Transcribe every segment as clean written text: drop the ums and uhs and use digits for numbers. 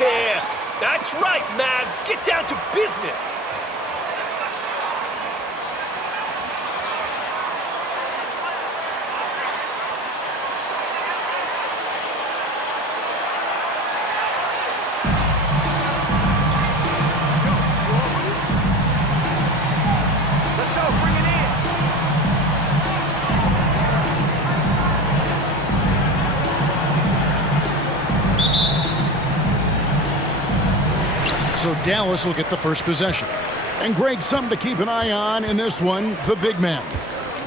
Yeah, that's right, Mavs. Get down to business. Let's go, bring it in. So Dallas will get the first possession. And Greg, something to keep an eye on in this one, the big man.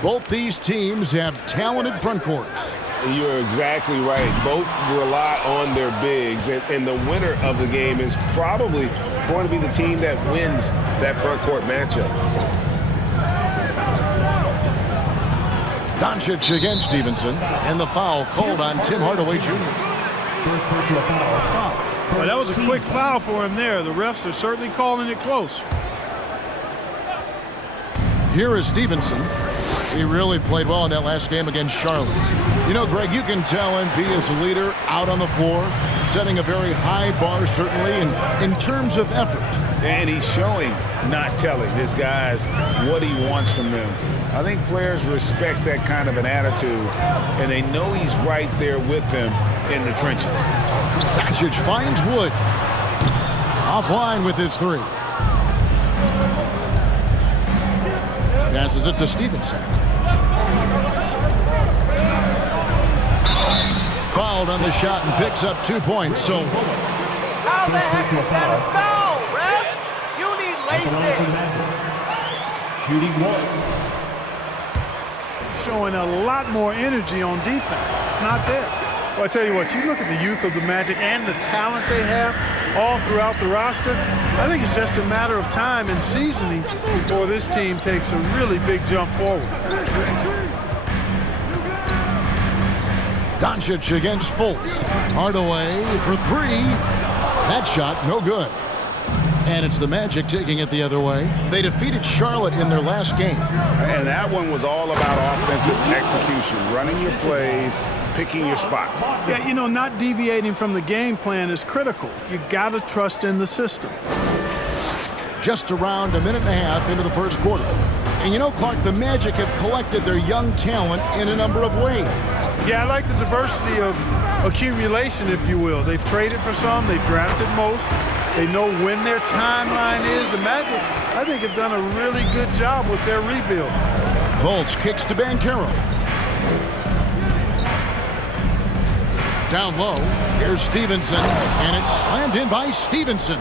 Both these teams have talented front courts. You're exactly right. Both rely on their bigs, and the winner of the game is probably going to be the team that wins that front court matchup. Doncic against Stevenson, and the foul called on Tim Hardaway Jr. First personal foul. Well, that was a quick foul for him there. The refs are certainly calling it close. Here is Stevenson. He really played well in that last game against Charlotte. You know, Greg, you can tell MP is a leader out on the floor, setting a very high bar, certainly, in terms of effort. And he's showing, not telling his guys what he wants from them. I think players respect that kind of an attitude, and they know he's right there with them in the trenches. Doncic finds Wood. Offline with his three. Passes it to Stevenson. Fouled on the shot and picks up 2 points. So How the heck is that a foul, ref? You need LASIK. Shooting one. Showing a lot more energy on defense. It's not there. Well, I tell you what, you look at the youth of the Magic and the talent they have all throughout the roster. I think it's just a matter of time and seasoning before this team takes a really big jump forward. Doncic against Fultz. Hardaway for three. That shot, no good. And it's the Magic taking it the other way. They defeated Charlotte in their last game. And that one was all about offensive execution, running your plays, picking your spots. Yeah, you know, not deviating from the game plan is critical. You got to trust in the system. Just around a minute and a half into the first quarter. And you know, Clark, the Magic have collected their young talent in a number of ways. Yeah, I like the diversity of accumulation, if you will. They've traded for some, they've drafted most. They know when their timeline is. The Magic, I think, have done a really good job with their rebuild. Fultz kicks to Banchero. Down low, here's Stevenson, and it's slammed in by Stevenson.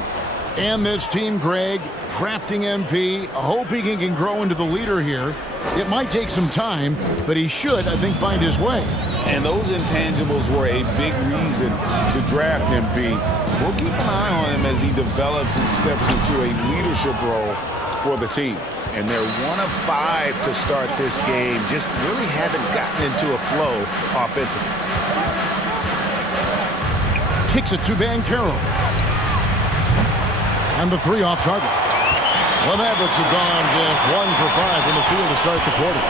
And this team, Greg, crafting MP, hoping he can grow into the leader here. It might take some time, but he should, I think, find his way. And those intangibles were a big reason to draft MP. We'll keep an eye on him as he develops and steps into a leadership role for the team. And they're 1 of 5 to start this game. Just really haven't gotten into a flow offensively. Kicks it to Banchero. And the three off target. The Mavericks have gone just 1 for 5 from the field to start the quarter.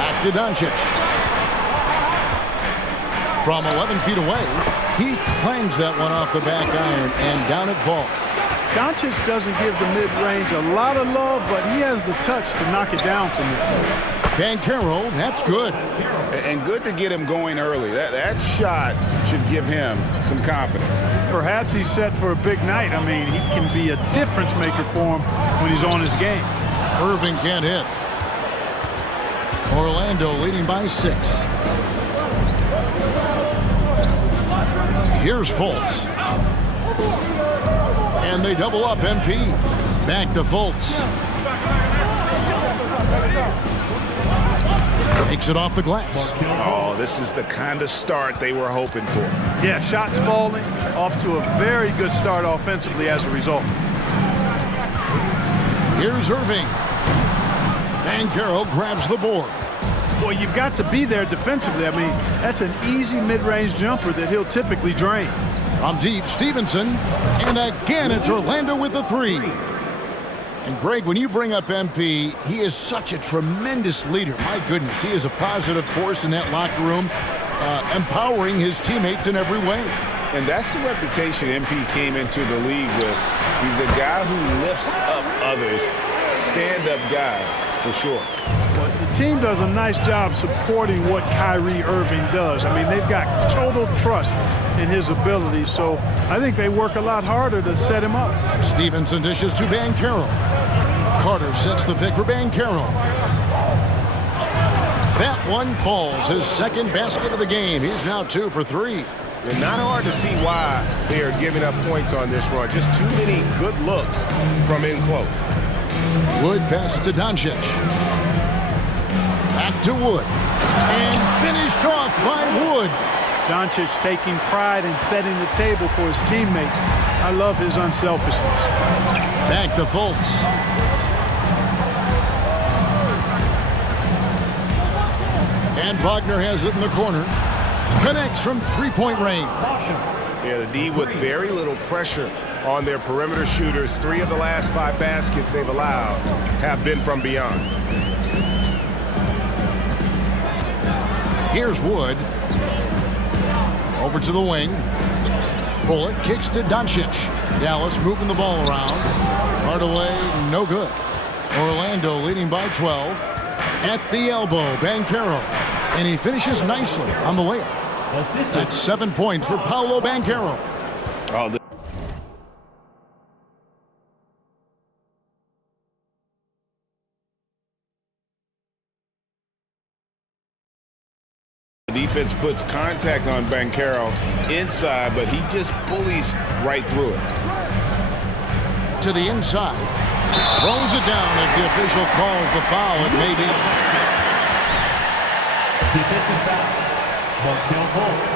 Back to Doncic. From 11 feet away, he clangs that one off the back iron, and down it falls. Doncic doesn't give the mid-range a lot of love, but he has the touch to knock it down from there. Banchero, that's good. And good to get him going early. That shot should give him some confidence. Perhaps he's set for a big night. I mean, he can be a difference maker for him when he's on his game. Irving can't hit. Orlando leading by 6. Here's Fultz. And they double up MP. Back to Fultz. Takes it off the glass. Oh, this is the kind of start they were hoping for. Yeah, shots falling, off to a very good start offensively as a result. Here's Irving. Banchero grabs the board. Well, you've got to be there defensively. I mean, that's an easy mid-range jumper that he'll typically drain. From deep, Stevenson. And again, it's Orlando with the 3. And Greg, when you bring up MP, he is such a tremendous leader. My goodness, he is a positive force in that locker room, empowering his teammates in every way. And that's the reputation MP came into the league with. He's a guy who lifts up others, stand-up guy for sure. Well, the team does a nice job supporting what Kyrie Irving does. I mean, they've got total trust in his ability, so I think they work a lot harder to set him up. Stevenson dishes to Banchero. Carter sets the pick for Banchero. That one falls, his second basket of the game. He's now 2 for 3. And not hard to see why they are giving up points on this run. Just too many good looks from in close. Wood passes to Doncic. Back to Wood. And finished off by Wood. Doncic taking pride in setting the table for his teammates. I love his unselfishness. Back to Fultz. And Wagner has it in the corner. Connects from three-point range. Yeah, the D with very little pressure on their perimeter shooters. 3 of the last 5 baskets they've allowed have been from beyond. Here's Wood. Over to the wing. Bullock kicks to Doncic. Dallas moving the ball around. Hardaway, no good. Orlando leading by 12. At the elbow, Banchero. And he finishes nicely on the layup. That's 7 points for Paolo Banchero. Oh, the defense puts contact on Banchero inside, but he just bullies right through it. To the inside. Throws it down as the official calls the foul. It may be. Defensive foul. Markelle Fultz.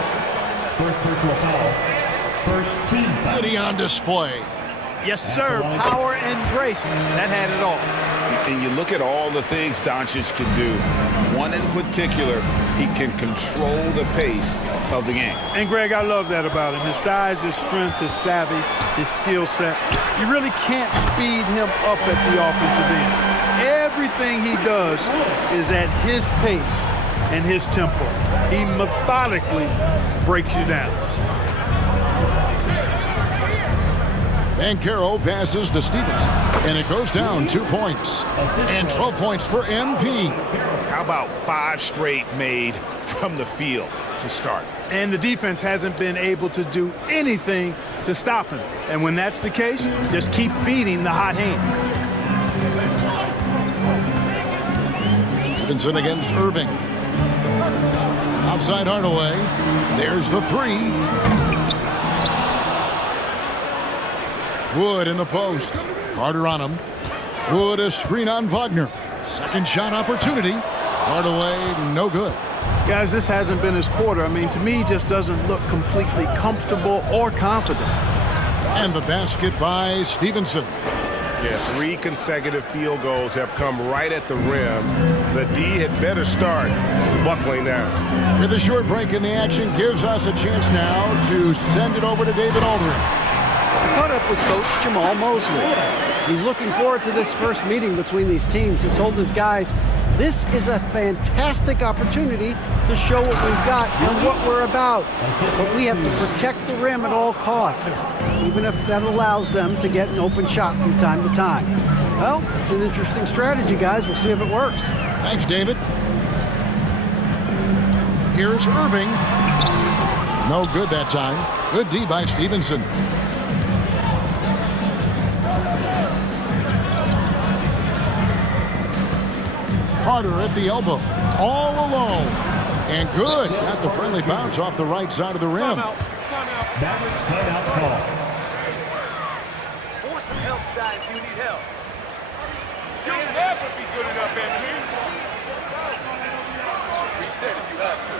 First personal foul. First team foul. Goody on display. Yes, sir. Power and grace. That had it all. And you look at all the things Doncic can do. One in particular, he can control the pace of the game. And, Greg, I love that about him. His size, his strength, his savvy, his skill set. You really can't speed him up at the offensive end. Everything he does is at his pace and his tempo. He methodically breaks you down. Banchero passes to Stevenson. And it goes down 2 points. And 12 points for MP. How about 5 straight made from the field to start? And the defense hasn't been able to do anything to stop him. And when that's the case, just keep feeding the hot hand. Stevenson against Irving. Outside Hardaway. There's the 3. Wood in the post. Carter on him. Wood a screen on Wagner. Second shot opportunity. Hardaway, no good. Guys, this hasn't been his quarter. I mean, to me, he just doesn't look completely comfortable or confident. And the basket by Stevenson. Yeah, 3 consecutive field goals have come right at the rim. The D had better start buckling down. With a short break in the action, gives us a chance now to send it over to David Aldridge. I caught up with Coach Jamal Mosley. He's looking forward to this first meeting between these teams. He told his guys This is a fantastic opportunity to show what we've got and what we're about. But we have to protect the rim at all costs, even if that allows them to get an open shot from time to time. Well, it's an interesting strategy, guys. We'll see if it works. Thanks, David. Here's Irving. No good that time. Good D by Stevenson. Carter at the elbow. All alone. And good. Got the friendly bounce off the right side of the rim. Mavericks timeout call. For some help, side, if you need help. You'll never be good enough, Anthony. Reset if you have to.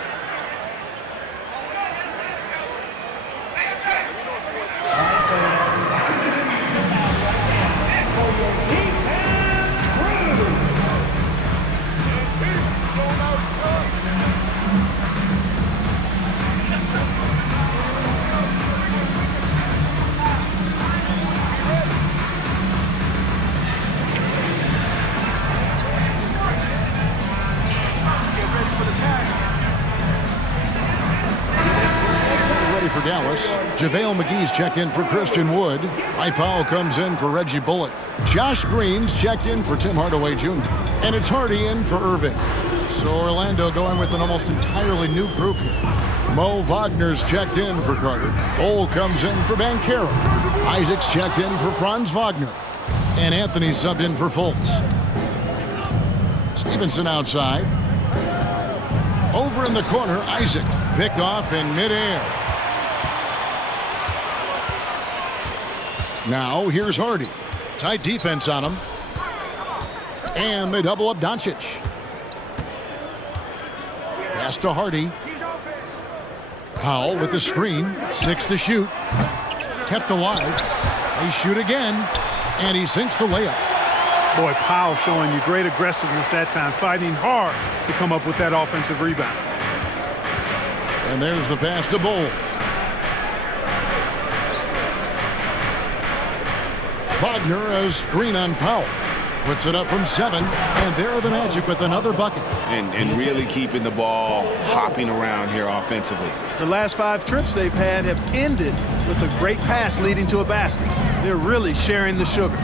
For Dallas, JaVale McGee's checked in for Christian Wood. Mike Powell comes in for Reggie Bullock. Josh Green's checked in for Tim Hardaway Jr. And it's Hardy in for Irving. So Orlando going with an almost entirely new group here. Mo Wagner's checked in for Carter. Ole comes in for Banchero. Isaac's checked in for Franz Wagner. And Anthony subbed in for Fultz. Stevenson outside. Over in the corner, Isaac picked off in midair. Now, here's Hardy. Tight defense on him. And they double up Doncic. Pass to Hardy. Powell with the screen. 6 to shoot. Kept alive. They shoot again. And he sinks the layup. Boy, Powell showing you great aggressiveness that time, fighting hard to come up with that offensive rebound. And there's the pass to Bull. Wagner a screen on Powell. Puts it up from 7, and there are the Magic with another bucket. And really keeping the ball hopping around here offensively. The last 5 trips they've had have ended with a great pass leading to a basket. They're really sharing the sugar.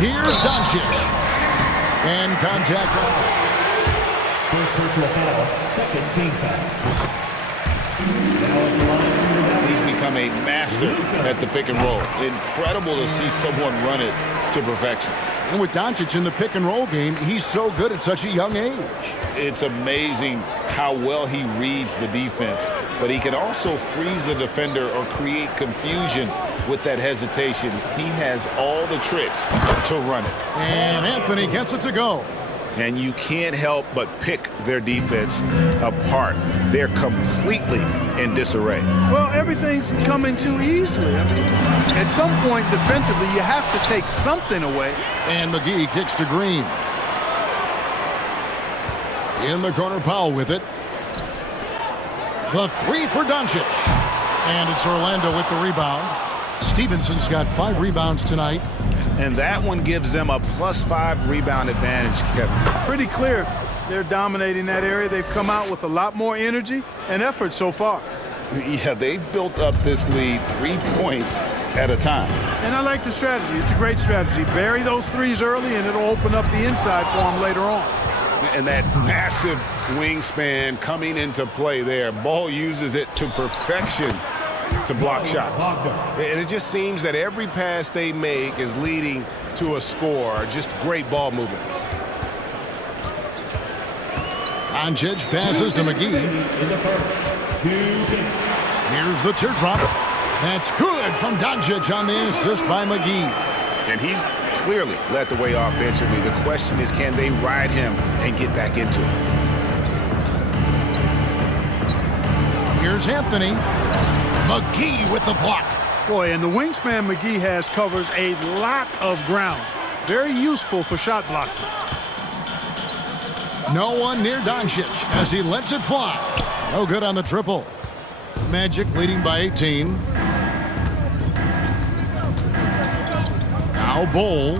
Here's Doncic. And contact. First personal foul, second team foul. He's become a master at the pick and roll. Incredible to see someone run it to perfection. And with Doncic in the pick and roll game, he's so good at such a young age. It's amazing how well he reads the defense, but he can also freeze the defender or create confusion with that hesitation. He has all the tricks to run it. And Anthony gets it to go. And you can't help but pick their defense apart. They're completely in disarray. Well, everything's coming too easily. I mean, at some point defensively, you have to take something away. And McGee kicks to Green. In the corner, Powell with it. The 3 for Doncic. And it's Orlando with the rebound. Stevenson's got 5 rebounds tonight. And that one gives them a +5 rebound advantage, Kevin. Pretty clear they're dominating that area. They've come out with a lot more energy and effort so far. Yeah, they've built up this lead 3 points at a time. And I like the strategy. It's a great strategy. Bury those threes early, and it'll open up the inside for them later on. And that massive wingspan coming into play there. Ball uses it to perfection to block shots. And it just seems that every pass they make is leading to a score. Just great ball movement. Doncic passes to McGee. Here's the teardrop. That's good from Doncic on the assist by McGee. And he's clearly led the way offensively. The question is, can they ride him and get back into it? Here's Anthony. McGee with the block. Boy, and the wingspan McGee has covers a lot of ground. Very useful for shot blocking. No one near Doncic as he lets it fly. No good on the triple. Magic leading by 18. Now Bull.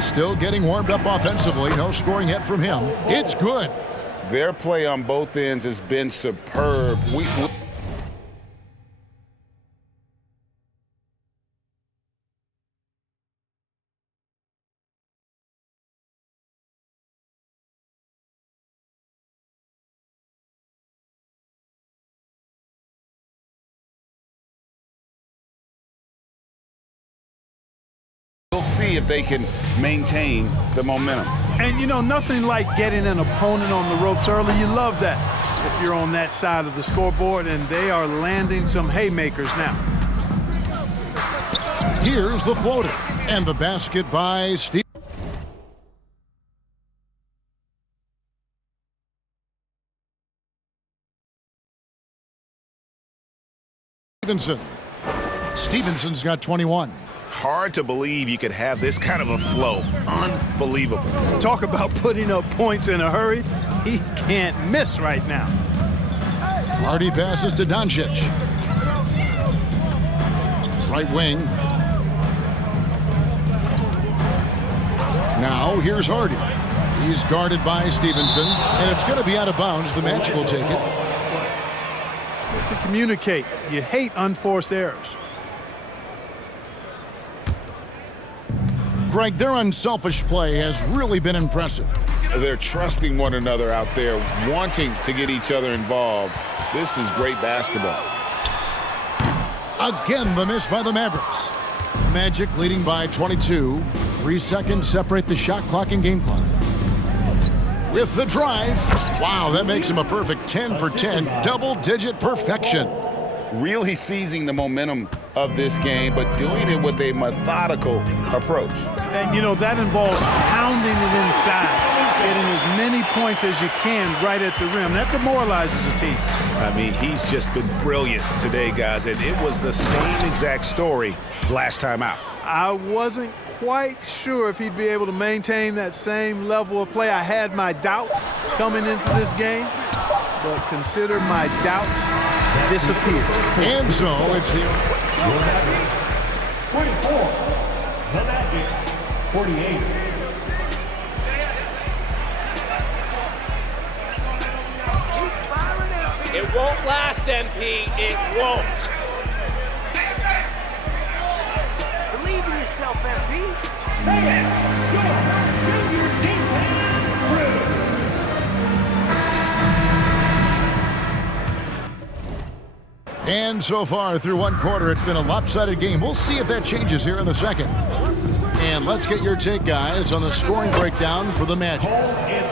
Still getting warmed up offensively. No scoring yet from him. It's good. Their play on both ends has been superb. We'll see if they can maintain the momentum. And, you know, nothing like getting an opponent on the ropes early. You love that if you're on that side of the scoreboard, and they are landing some haymakers now. Here's the floater. And the basket by Stevenson. Stevenson's got 21. Hard to believe you could have this kind of a flow. Unbelievable. Talk about putting up points in a hurry. He can't miss right now. Hardy passes to Doncic. Right wing. Now here's Hardy. He's guarded by Stevenson, and it's going to be out of bounds. The Magic will take it. To communicate, you hate unforced errors. Greg, their unselfish play has really been impressive. They're trusting one another out there, wanting to get each other involved. This is great basketball. Again, the miss by the Mavericks. Magic leading by 22. 3 seconds separate the shot clock and game clock. With the drive. Wow, that makes him a perfect 10 for 10. Double-digit perfection. Really seizing the momentum of this game, but doing it with a methodical approach. And, you know, that involves pounding it inside, getting as many points as you can right at the rim. That demoralizes a team. I mean, he's just been brilliant today, guys, and it was the same exact story last time out. I wasn't quite sure if he'd be able to maintain that same level of play. I had my doubts coming into this game, but consider my doubts disappeared. And so it's the 24. The Magic, 48. It won't last, MP. It won't. Believe in yourself, MP. And so far through one quarter, it's been a lopsided game. We'll see if that changes here in the second. And let's get your take, guys, on the scoring breakdown for the Magic.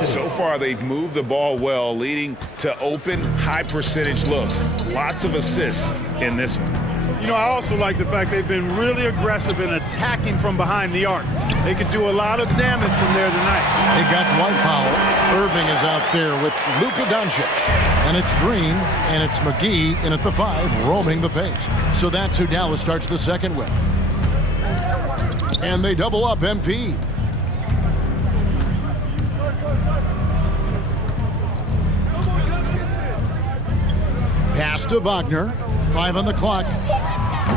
So far, they've moved the ball well, leading to open, high-percentage looks. Lots of assists in this one. You know, I also like the fact they've been really aggressive in attacking from behind the arc. They could do a lot of damage from there tonight. They've got Dwight Powell. Irving is out there with Luka Doncic. And it's Green, and it's McGee in at the 5, roaming the paint. So that's who Dallas starts the second with. And they double up MP. Pass to Wagner. 5 on the clock.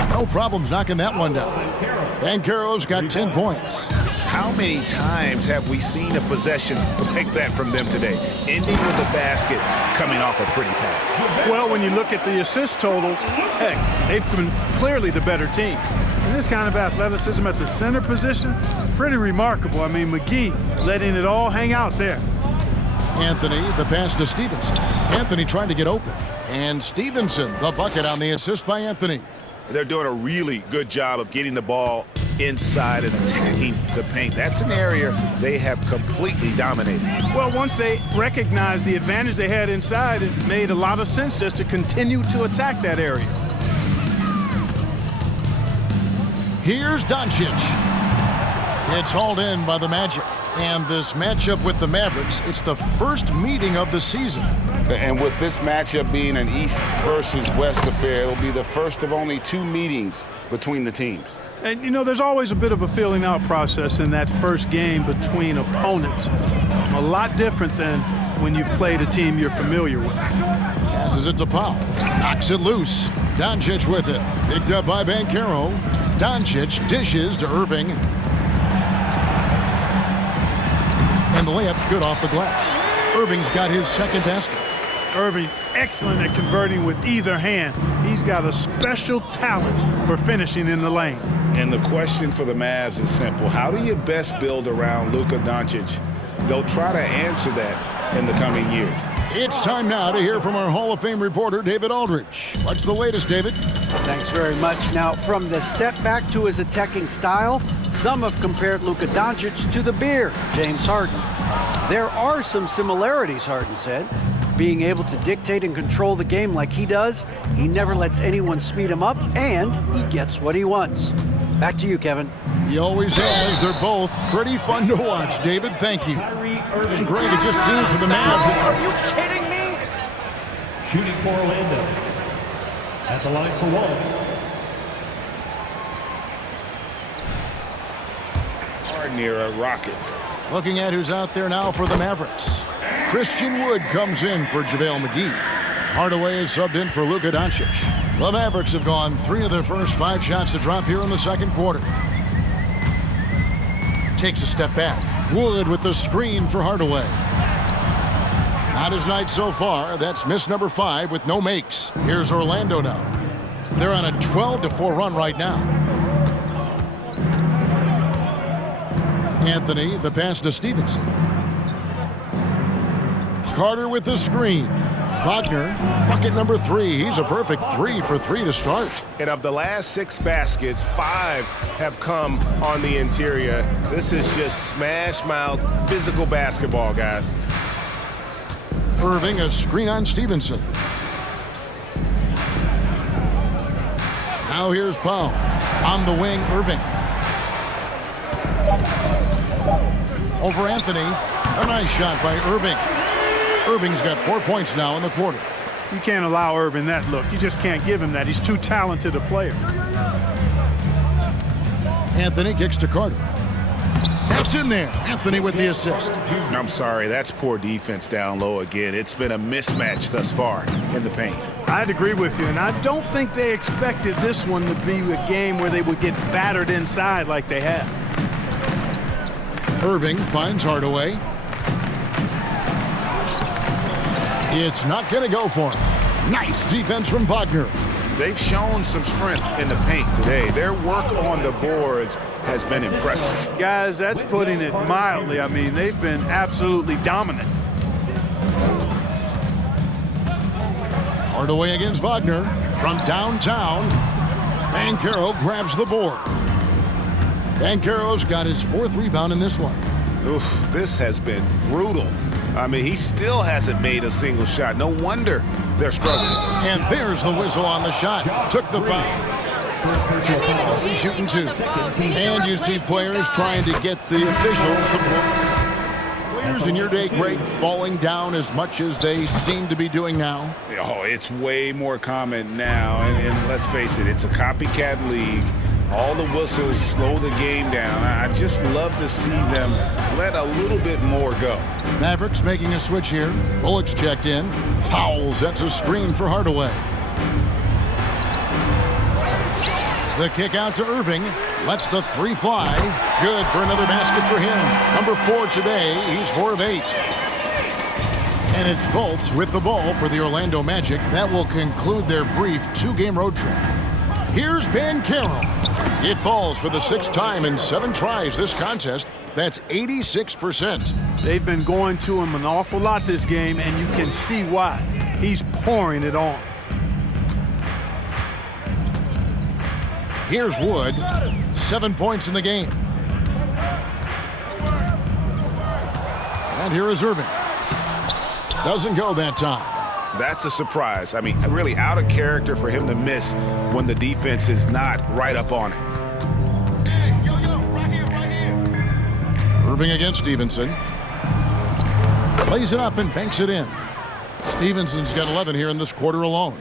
No problems knocking that one down. Banchero's got 10 points. How many times have we seen a possession like that from them today, ending with a basket coming off a pretty pass? Well, when you look at the assist totals, hey, they've been clearly the better team. And this kind of athleticism at the center position, pretty remarkable. I mean, McGee letting it all hang out there. Anthony, the pass to Stevenson. Anthony trying to get open. And Stevenson, the bucket on the assist by Anthony. They're doing a really good job of getting the ball inside and attacking the paint. That's an area they have completely dominated. Well, once they recognized the advantage they had inside, it made a lot of sense just to continue to attack that area. Here's Doncic. It's hauled in by the Magic. And this matchup with the Mavericks, it's the first meeting of the season. And with this matchup being an East versus West affair, it'll be the first of only 2 meetings between the teams. And, you know, there's always a bit of a filling out process in that first game between opponents. A lot different than when you've played a team you're familiar with. Passes it to Powell. Knocks it loose. Doncic with it. Picked up by Banchero. Doncic dishes to Irving. the layup's good off the glass. Irving's got his second basket. Irving, excellent at converting with either hand. He's got a special talent for finishing in the lane. And the question for the Mavs is simple. How do you best build around Luka Doncic? They'll try to answer that in the coming years. It's time now to hear from our Hall of Fame reporter, David Aldridge. What's the latest, David? Thanks very much. Now, from the step back to his attacking style, some have compared Luka Doncic to the Bear, James Harden. There are some similarities, Harden said. Being able to dictate and control the game like he does, he never lets anyone speed him up, and he gets what he wants. Back to you, Kevin. He always has. They're both pretty fun to watch. David, thank you. And Greg, it just seems for the Mavs. Are you kidding me? Shooting for Orlando. At the line for one. Harden-era Rockets. Looking at who's out there now for the Mavericks. Christian Wood comes in for JaVale McGee. Hardaway is subbed in for Luka Doncic. The Mavericks have gone 3 of their first 5 shots to drop here in the second quarter. Takes a step back. Wood with the screen for Hardaway. Not his night so far. That's miss number 5 with no makes. Here's Orlando now. They're on a 12-4 run right now. Anthony, the pass to Stevenson. Carter with the screen. Wagner, bucket number 3. He's a perfect 3 for 3 to start. And of the last 6 baskets, 5 have come on the interior. This is just smash-mouth physical basketball, guys. Irving, a screen on Stevenson. Now here's Powell. On the wing, Irving. Over Anthony. A nice shot by Irving. Irving's got 4 points now in the quarter. You can't allow Irving that look. You just can't give him that. He's too talented a player. Anthony kicks to Carter. That's in there. Anthony with the assist. I'm sorry, that's poor defense down low again. It's been a mismatch thus far in the paint. I'd agree with you, and I don't think they expected this one to be a game where they would get battered inside like they have. Irving finds Hardaway. It's not going to go for him. Nice defense from Wagner. They've shown some strength in the paint today. Their work on the boards has been impressive. Guys, that's putting it mildly. I mean, they've been absolutely dominant. Hardaway against Wagner from downtown. Banchero grabs the board. Banchero's got his 4th rebound in this one. Oof, this has been brutal. I mean, he still hasn't made a single shot. No wonder they're struggling. And there's the whistle on the shot. Took the foul. He's shooting 2. And you see players trying to get the officials to blow. Players in your day, Greg, falling down as much as they seem to be doing now. Oh, it's way more common now. And let's face it, it's a copycat league. All the whistles slow the game down. I just love to see them let a little bit more go. Mavericks making a switch here. Bullock's checked in. Powell sets a screen for Hardaway. The kick out to Irving. Lets the 3 fly. Good for another basket for him. Number 4 today. He's 4 of 8. And it's Fultz with the ball for the Orlando Magic. That will conclude their brief 2-game road trip. Here's Banchero. It falls for the 6th time in 7 tries this contest. That's 86%. They've been going to him an awful lot this game, and you can see why. He's pouring it on. Here's Wood. 7 points in the game. And here is Irving. Doesn't go that time. That's a surprise. I mean, really out of character for him to miss when the defense is not right up on it. Irving against Stevenson. Plays it up and banks it in. Stevenson's got 11 here in this quarter alone.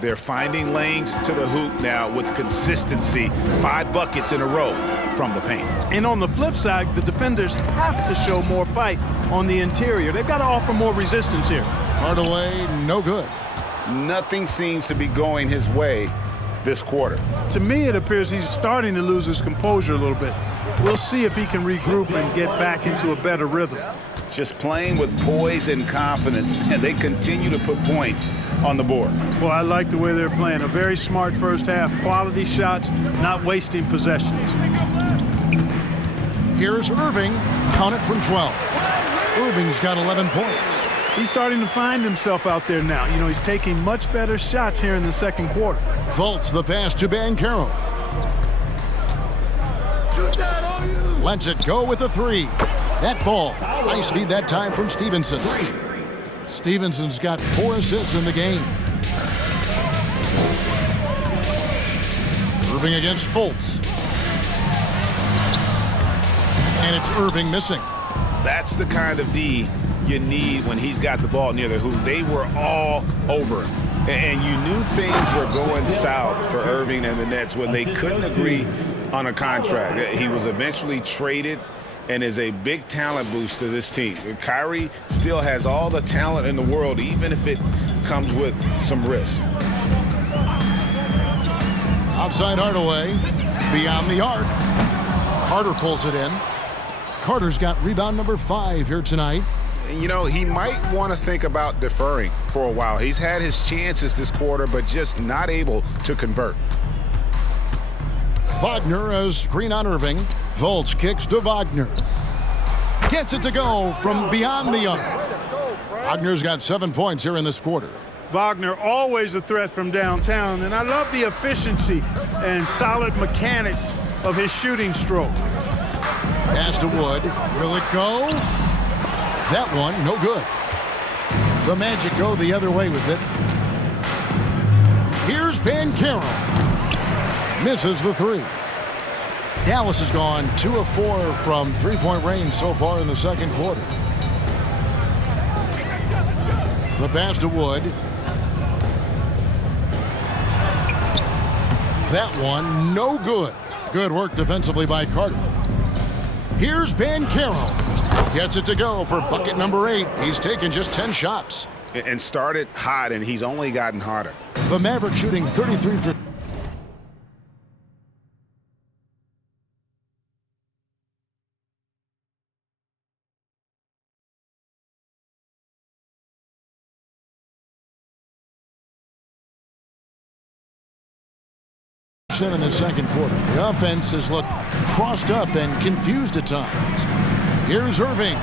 They're finding lanes to the hoop now with consistency. 5 buckets in a row from the paint. And on the flip side, the defenders have to show more fight on the interior. They've got to offer more resistance here. Hardaway, no good. Nothing seems to be going his way this quarter. To me, it appears he's starting to lose his composure a little bit. We'll see if he can regroup and get back into a better rhythm. Just playing with poise and confidence, and they continue to put points on the board. Well, I like the way they're playing. A very smart first half. Quality shots, not wasting possessions. Here's Irving. Count it from 12. Irving's got 11 points. He's starting to find himself out there now. You know, he's taking much better shots here in the second quarter. Fultz the pass to Banchero. Lets it go with a 3. That ball. Nice feed that time from Stevenson. Stevenson's got 4 assists in the game. Irving against Fultz. And it's Irving missing. That's the kind of D you need when he's got the ball near the hoop. They were all over him. And you knew things were going south for Irving and the Nets when they couldn't agree on a contract. He was eventually traded and is a big talent boost to this team. Kyrie still has all the talent in the world, even if it comes with some risk. Outside Hardaway, beyond the arc. Carter pulls it in. Carter's got rebound number 5 here tonight. You know, he might want to think about deferring for a while. He's had his chances this quarter, but just not able to convert. Wagner has screen on Irving. Fultz kicks to Wagner. Gets it to go from beyond the arc. Wagner's got 7 points here in this quarter. Wagner always a threat from downtown, and I love the efficiency and solid mechanics of his shooting stroke. Pass to Wood. Will it go? That one, no good. The Magic go the other way with it. Here's Banchero. Misses the 3. Dallas has gone 2 of 4 from three-point range so far in the second quarter. The pass to Wood. That one, no good. Good work defensively by Carter. Here's Banchero. Gets it to go for bucket number 8. He's taken just 10 shots. And started hot, and he's only gotten hotter. The Mavericks shooting 33%. In the second quarter. The offense has looked crossed up and confused at times. Here's Irving.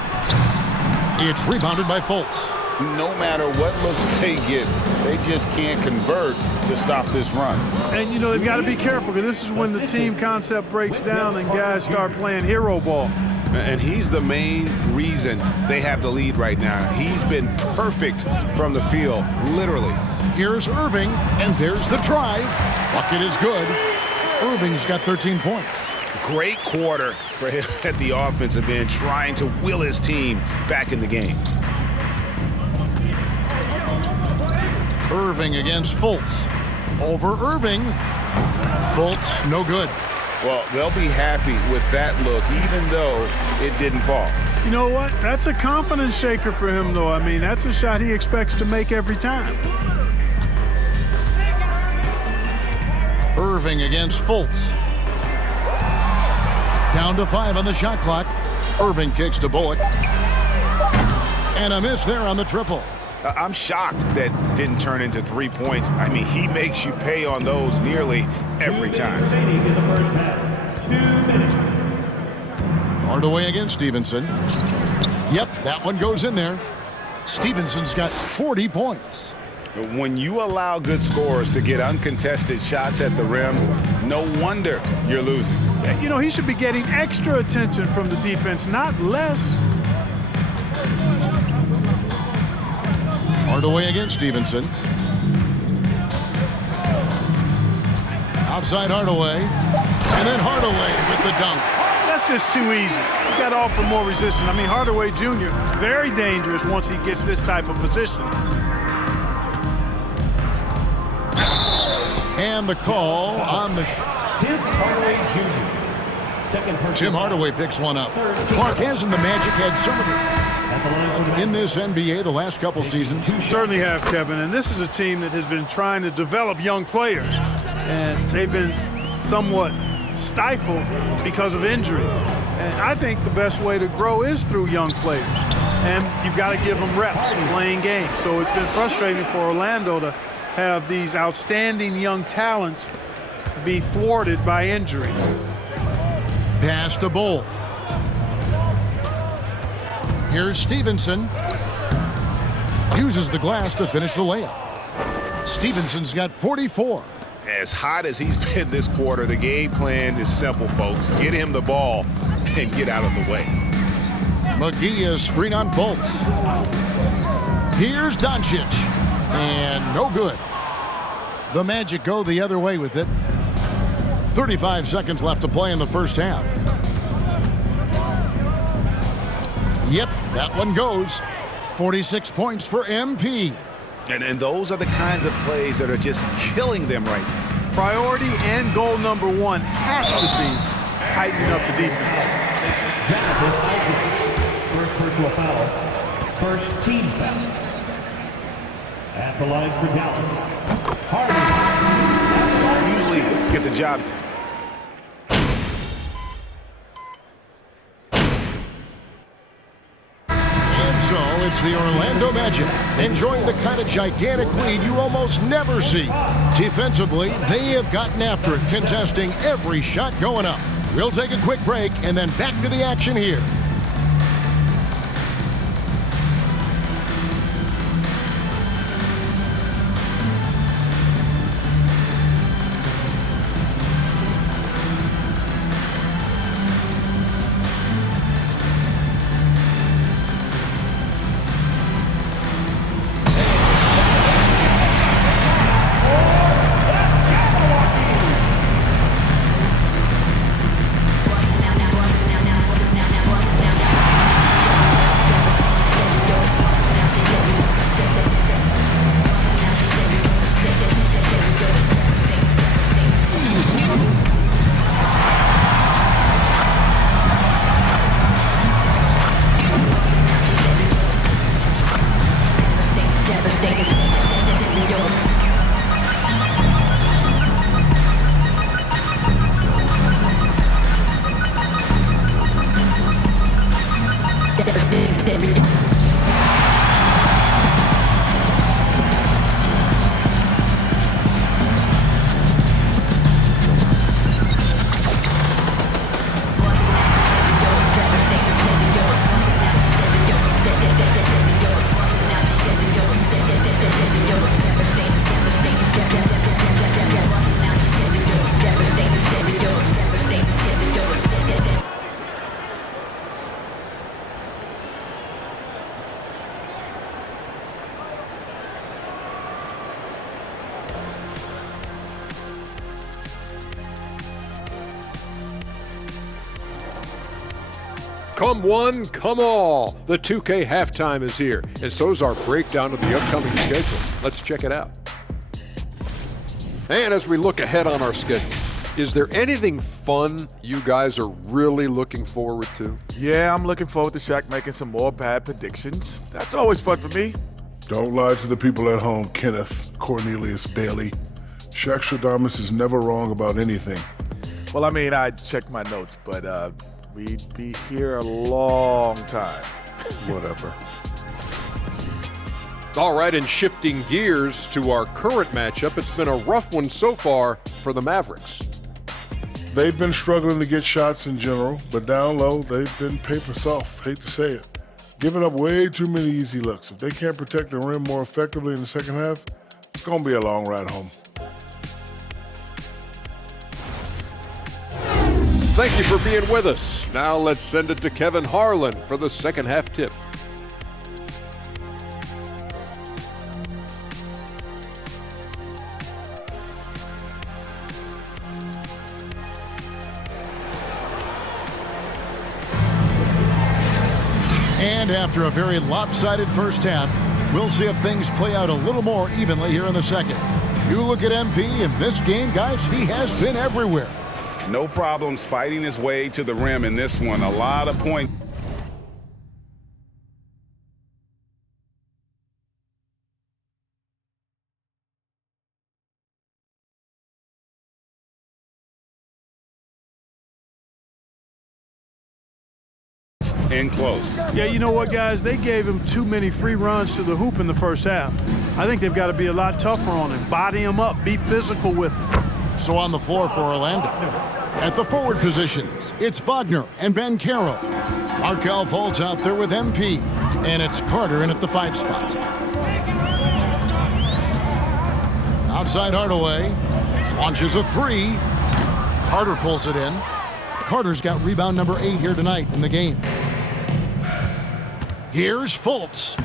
It's rebounded by Fultz. No matter what looks they get, they just can't convert to stop this run. And, you know, they've got to be careful because this is when the team concept breaks down and guys start playing hero ball. And he's the main reason they have the lead right now. He's been perfect from the field, literally. Here's Irving, and there's the drive. Bucket is good. Irving's got 13 points. Great quarter for him at the offensive end, trying to will his team back in the game. Irving against Fultz. Over Irving. Fultz, no good. Well, they'll be happy with that look, even though it didn't fall. You know what? That's a confidence shaker for him, though. I mean, that's a shot he expects to make every time. Irving against Fultz. Down to 5 on the shot clock. Irving kicks to Bullock. And a miss there on the triple. I'm shocked that didn't turn into 3 points. I mean, he makes you pay on those nearly every time. Remaining in the first half. 2 minutes. Hardaway against Stevenson. Yep, that one goes in there. Stevenson's got 40 points. When you allow good scorers to get uncontested shots at the rim, no wonder you're losing. You know, he should be getting extra attention from the defense, not less. Hardaway against Stevenson. Outside Hardaway. And then Hardaway with the dunk. That's just too easy. You got to offer more resistance. I mean, Hardaway Jr., very dangerous once he gets this type of position. And the call on the Tim Hardaway Jr. Second person. Tim Hardaway picks one up. Clark hasn't the Magic had some of it in this NBA the last couple seasons? Certainly have, Kevin. And this is a team that has been trying to develop young players. And they've been somewhat stifled because of injury. And I think the best way to grow is through young players. And you've got to give them reps playing games. So it's been frustrating for Orlando to have these outstanding young talents be thwarted by injury. Pass to Bull. Here's Stevenson. Uses the glass to finish the layup. Stevenson's got 44. As hot as he's been this quarter, the game plan is simple, folks. Get him the ball and get out of the way. McGee is screen on Fultz. Here's Doncic. And no good. The Magic go the other way with it. 35 seconds left to play in the first half. Yep, that one goes. 46 points for MP. And those are the kinds of plays that are just killing them right now. Priority and goal number one has to be tightening up the defense. First personal foul. First team foul. At the line for Dallas. Harden. Usually get the job. So it's the Orlando Magic enjoying the kind of gigantic lead you almost never see. Defensively, they have gotten after it, contesting every shot going up. We'll take a quick break and then back to the action here. Come one, come all. The 2K halftime is here, and so's our breakdown of the upcoming schedule. Let's check it out. And as we look ahead on our schedule, is there anything fun you guys are really looking forward to? Yeah, I'm looking forward to Shaq making some more bad predictions. That's always fun for me. Don't lie to the people at home, Kenneth Cornelius Bailey. Shaq Stradamus is never wrong about anything. Well, I mean, I checked my notes, but we'd be here a long time. Whatever. All right, and shifting gears to our current matchup, it's been a rough one so far for the Mavericks. They've been struggling to get shots in general, but down low, they've been paper soft. Hate to say it. Giving up way too many easy looks. If they can't protect the rim more effectively in the second half, it's going to be a long ride home. Thank you for being with us. Now let's send it to Kevin Harlan for the second half tip. And after a very lopsided first half, we'll see if things play out a little more evenly here in the second. You look at MP in this game, guys, he has been everywhere. No problems fighting his way to the rim in this one. A lot of points. in close. Yeah, you know what, guys? They gave him too many free runs to the hoop in the first half. I think they've got to be a lot tougher on him. Body him up. Be physical with him. So on the floor for Orlando. At the forward positions, it's Wagner and Banchero. Markelle Fultz out there with MP. And it's Carter in at the 5 spot. Outside Hardaway. Launches a 3. Carter pulls it in. Carter's got rebound number 8 here tonight in the game. Here's Fultz.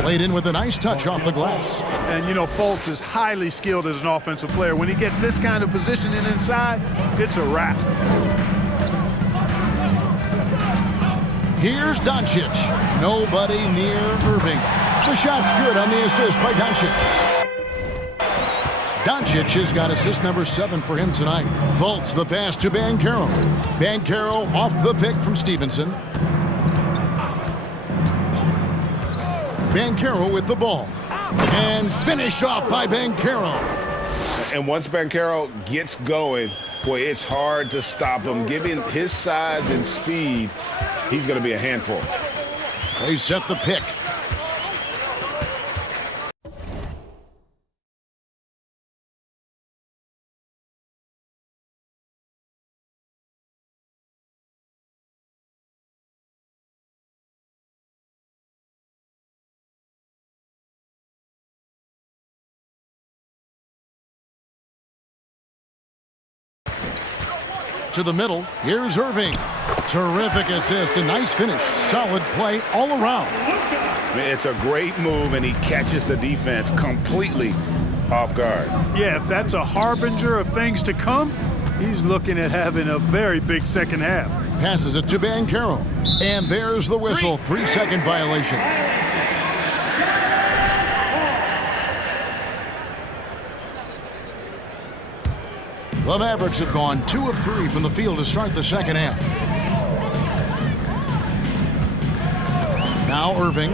Played in with a nice touch off the glass. And, you know, Fultz is highly skilled as an offensive player. When he gets this kind of positioning inside, it's a wrap. Here's Doncic. Nobody near Irving. The shot's good on the assist by Doncic. Doncic has got assist number 7 for him tonight. Fultz the pass to Banchero. Banchero off the pick from Stevenson. Banchero with the ball. And finished off by Banchero. And once Banchero gets going, boy, it's hard to stop him. Given his size and speed, he's going to be a handful. They set the pick. To the middle, here's Irving. Terrific assist, a nice finish. Solid play all around. It's a great move, and he catches the defense completely off guard. Yeah, if that's a harbinger of things to come, he's looking at having a very big second half. Passes it to Banchero. And there's the whistle, 3-second violation. The Mavericks have gone 2 of 3 from the field to start the second half. Now Irving,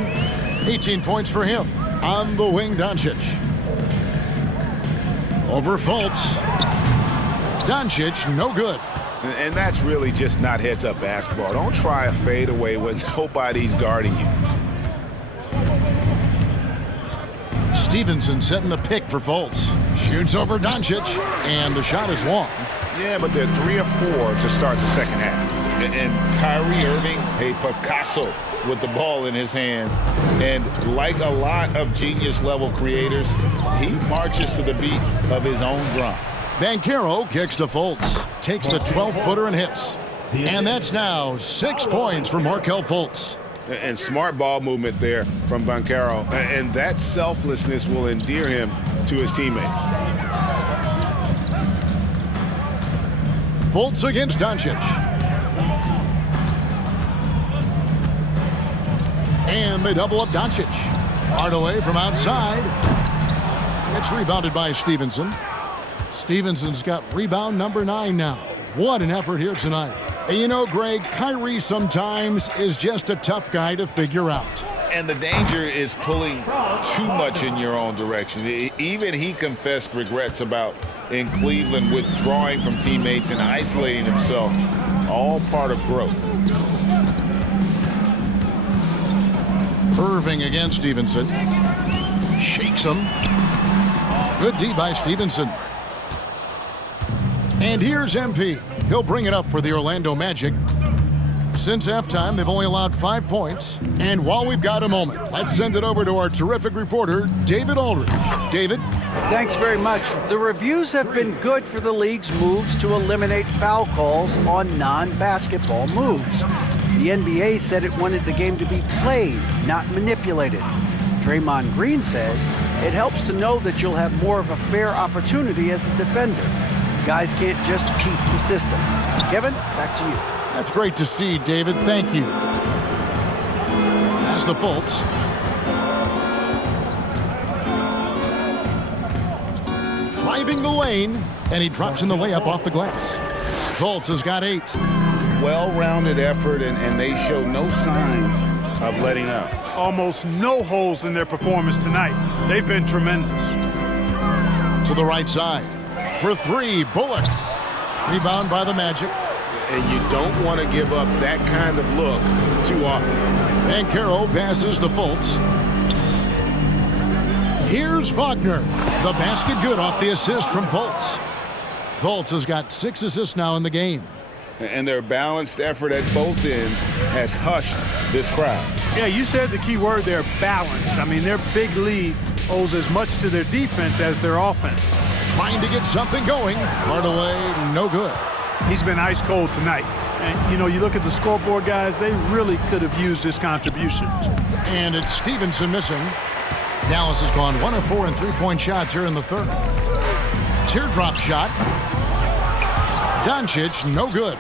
18 points for him. On the wing, Doncic. Over Fultz. Doncic, no good. And that's really just not heads-up basketball. Don't try a fadeaway when nobody's guarding you. Stevenson setting the pick for Fultz. Shoots over Doncic, and the shot is long. Yeah, but they're 3 of 4 to start the second half. And Kyrie Irving, a Picasso with the ball in his hands. And like a lot of genius-level creators, he marches to the beat of his own drum. Banchero kicks to Fultz, takes the 12-footer and hits. And that's now 6 points for Markelle Fultz. And smart ball movement there from Banchero. And that selflessness will endear him to his teammates. Fultz against Doncic. And they double up Doncic. Hardaway from outside. It's rebounded by Stevenson. Stevenson's got rebound number 9 now. What an effort here tonight. And you know, Greg, Kyrie sometimes is just a tough guy to figure out. And the danger is pulling too much in your own direction. Even he confessed regrets about in Cleveland withdrawing from teammates and isolating himself. All part of growth. Irving against Stevenson. Shakes him. Good D by Stevenson. And here's MP. He'll bring it up for the Orlando Magic. Since halftime, they've only allowed 5 points. And while we've got a moment, let's send it over to our terrific reporter, David Aldridge. David? Thanks very much. The reviews have been good for the league's moves to eliminate foul calls on non-basketball moves. The NBA said it wanted the game to be played, not manipulated. Draymond Green says it helps to know that you'll have more of a fair opportunity as a defender. Guys can't just cheat the system. Kevin, back to you. That's great to see, David. Thank you. Pass to Fultz. Driving the lane, and he drops in the layup off the glass. Fultz has got 8. Well-rounded effort, and they show no signs of letting up. Almost no holes in their performance tonight. They've been tremendous. To the right side. For 3, Bullock. Rebound by the Magic. and you don't want to give up that kind of look too often. Banchero passes to Fultz. Here's Wagner. The basket good off the assist from Fultz. Fultz has got 6 assists now in the game. And their balanced effort at both ends has hushed this crowd. Yeah, you said the key word there, balanced. I mean, their big lead owes as much to their defense as their offense. Trying to get something going. Hardaway, no good. He's been ice cold tonight. And, you know, you look at the scoreboard, guys, they really could have used his contributions. And it's Stevenson missing. Dallas has gone 1 of 4 in three-point shots here in the third. Teardrop shot. Doncic, no good.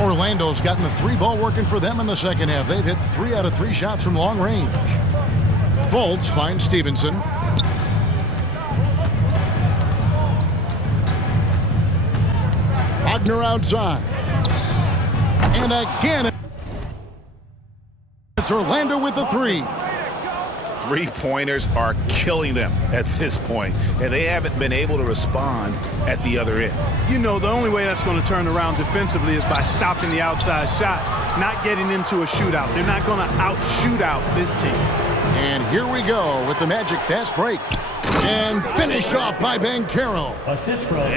Orlando's gotten the 3-ball working for them in the second half. They've hit 3 out of 3 shots from long range. Fultz finds Stevenson. Wagner outside. And again, it's Orlando with the 3. Three-pointers are killing them at this point, and they haven't been able to respond at the other end. You know, the only way that's going to turn around defensively is by stopping the outside shot, not getting into a shootout. They're not going to out-shoot out this team. And here we go with the Magic fast break. And finished off by Banchero.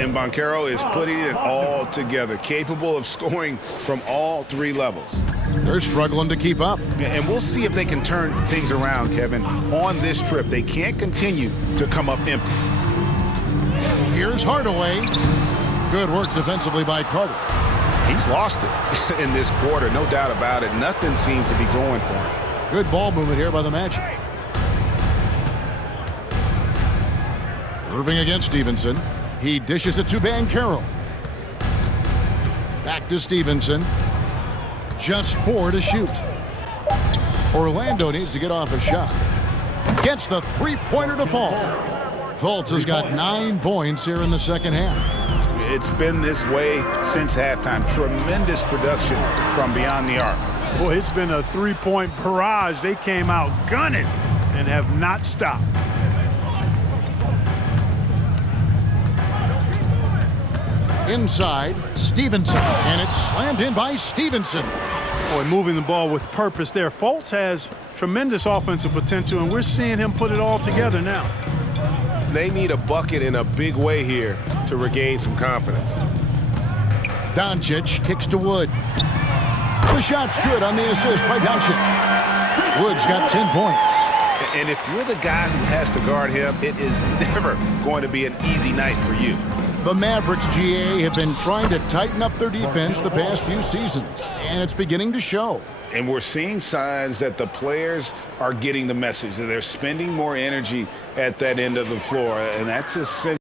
And Banchero is putting it all together, capable of scoring from all 3 levels. They're struggling to keep up. And we'll see if they can turn things around, Kevin, on this trip. They can't continue to come up empty. Here's Hardaway. Good work defensively by Carter. He's lost it in this quarter, no doubt about it. Nothing seems to be going for him. Good ball movement here by the Magic. Irving against Stevenson. He dishes it to Banchero. Back to Stevenson. Just 4 to shoot. Orlando needs to get off a shot. Gets the 3-pointer to fall. Fultz has got 9 points here in the second half. It's been this way since halftime. Tremendous production from beyond the arc. Boy, it's been a 3-point barrage. They came out gunning and have not stopped. Inside, Stevenson, and it's slammed in by Stevenson. Boy, moving the ball with purpose there. Fultz has tremendous offensive potential, and we're seeing him put it all together now. They need a bucket in a big way here to regain some confidence. Doncic kicks to Wood. The shot's good on the assist by Doncic. Wood's got 10 points. And if you're the guy who has to guard him, it is never going to be an easy night for you. The Mavericks, GA, have been trying to tighten up their defense the past few seasons, and it's beginning to show. And we're seeing signs that the players are getting the message, that they're spending more energy at that end of the floor, and that's essential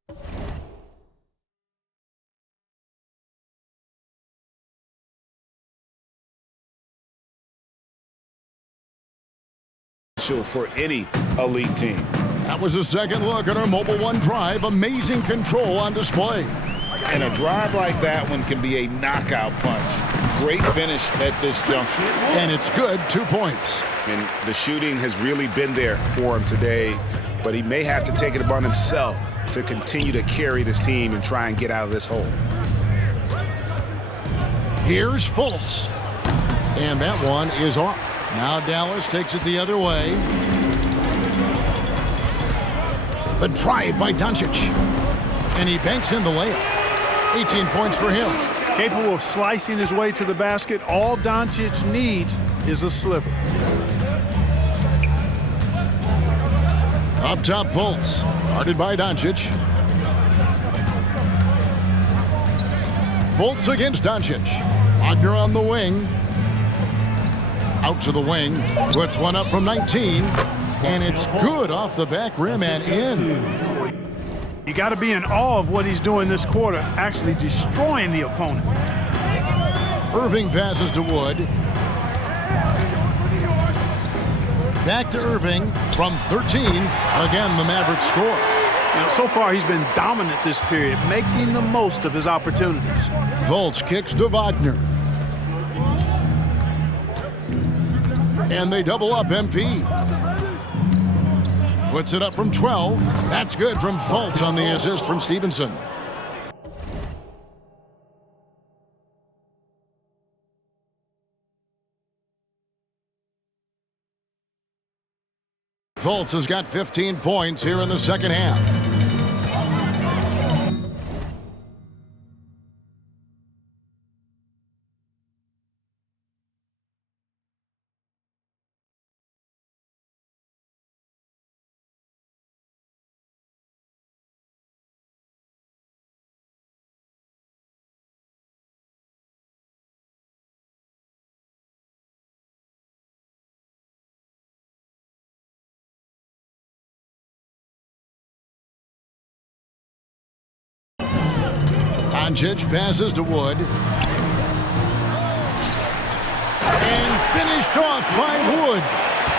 for any elite team. That was a second look at our Mobile One drive. Amazing control on display. And a drive like that one can be a knockout punch. Great finish at this juncture. And it's good, 2 points. And the shooting has really been there for him today, but he may have to take it upon himself to continue to carry this team and try and get out of this hole. Here's Fultz. And that one is off. Now Dallas takes it the other way. The drive by Doncic. And he banks in the layup. 18 points for him. Capable of slicing his way to the basket. All Doncic needs is a sliver. Up top, Fultz. Guarded by Doncic. Fultz against Doncic. Wagner on the wing. Out to the wing. Puts one up from 19. And it's good off the back rim and in. You got to be in awe of what he's doing this quarter, actually destroying the opponent. Irving passes to Wood. Back to Irving from 13. Again, the Mavericks score. Now, so far, he's been dominant this period, making the most of his opportunities. Fultz kicks to Wagner. And they double up MP. Puts it up from 12. That's good from Fultz on the assist from Stevenson. Fultz has got 15 points here in the second half. Doncic passes to Wood. And finished off by Wood.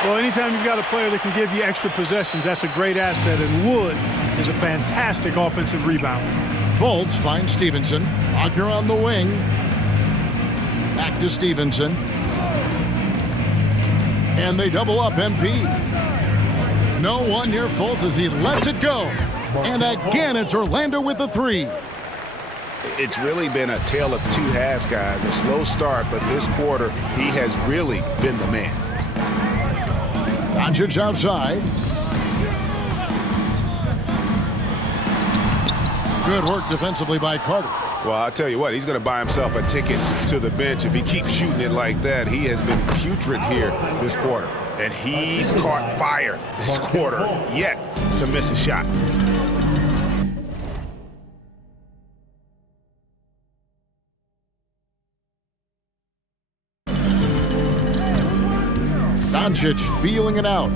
Well, anytime you've got a player that can give you extra possessions, that's a great asset, and Wood is a fantastic offensive rebounder. Fultz finds Stevenson. Wagner on the wing. Back to Stevenson. And they double up MP. No one near Fultz as he lets it go. And again, it's Orlando with the three. It's really been a tale of two halves, guys. A slow start, but this quarter, he has really been the man. Doncic outside. Good work defensively by Carter. Well, I'll tell you what, he's going to buy himself a ticket to the bench if he keeps shooting it like that. He has been putrid here this quarter. And he's caught fire this quarter yet to miss a shot. Doncic feeling it out.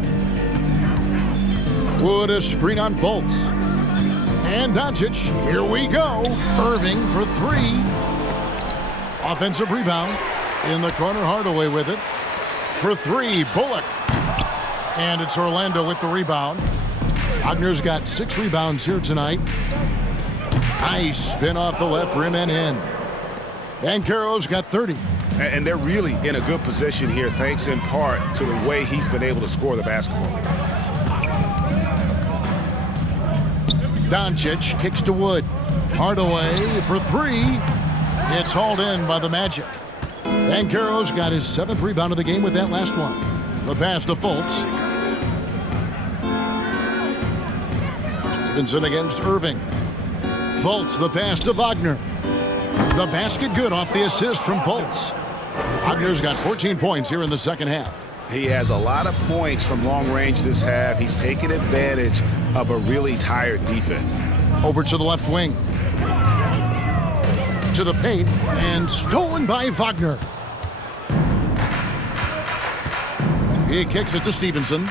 Wood a screen on Fultz. And Doncic, here we go. Irving for three. Offensive rebound. In the corner, Hardaway with it. For three, Bullock. And it's Orlando with the rebound. Wagner's got 6 rebounds here tonight. Nice spin off the left rim and in. Banchero's got 30. And they're really in a good position here, thanks in part to the way he's been able to score the basketball. Doncic kicks to Wood. Hardaway for three. It's hauled in by the Magic. Banchero's got his 7th rebound of the game with that last one. The pass to Fultz. Stevenson against Irving. Fultz, the pass to Wagner. The basket good off the assist from Fultz. Wagner's got 14 points here in the second half. He has a lot of points from long range this half. He's taken advantage of a really tired defense. Over to the left wing. To the paint, and stolen by Wagner. He kicks it to Stevenson.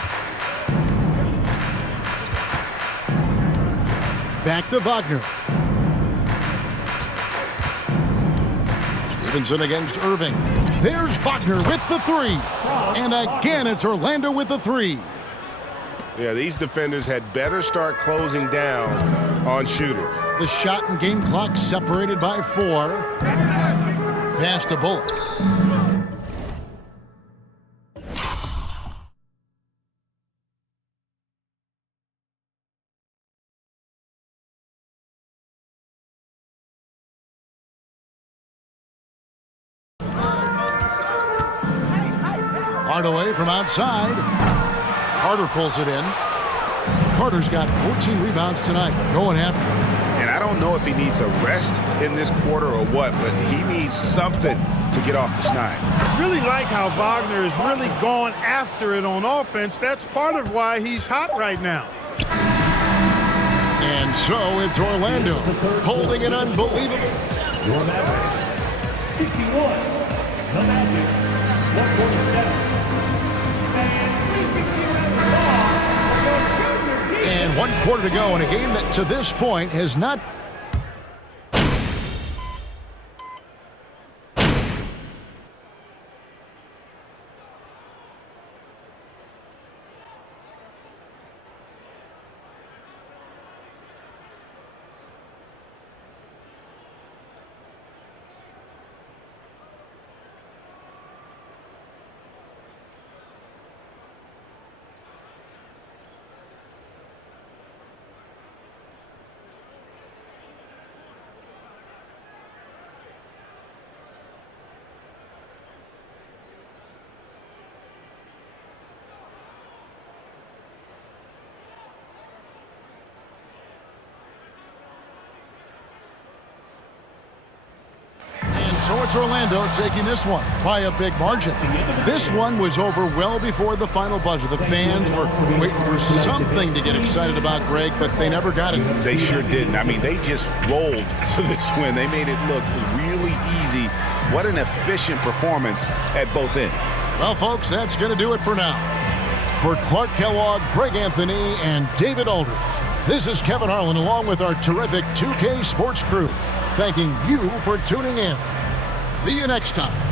Back to Wagner. Stevenson against Irving. There's Wagner with the three. And again, it's Orlando with the three. Yeah, these defenders had better start closing down on shooters. The shot and game clock separated by 4. Pass to Bullock. Hardaway from outside. Carter pulls it in. Carter's got 14 rebounds tonight, going after. And I don't know if he needs a rest in this quarter or what, but he needs something to get off the schneid. Really like how Wagner is really going after it on offense. That's part of why he's hot right now. And so it's Orlando holding it unbelievable. Your Mavericks, 61. The Magic, 147. And 1 quarter to go in a game that to this point has not So it's Orlando taking this one by a big margin. This one was over well before the final buzzer. The fans were waiting for something to get excited about, Greg, but they never got it. They sure didn't. I mean, they just rolled to this win. They made it look really easy. What an efficient performance at both ends. Well, folks, that's going to do it for now. For Clark Kellogg, Greg Anthony, and David Aldridge, this is Kevin Harlan along with our terrific 2K Sports crew, thanking you for tuning in. See you next time.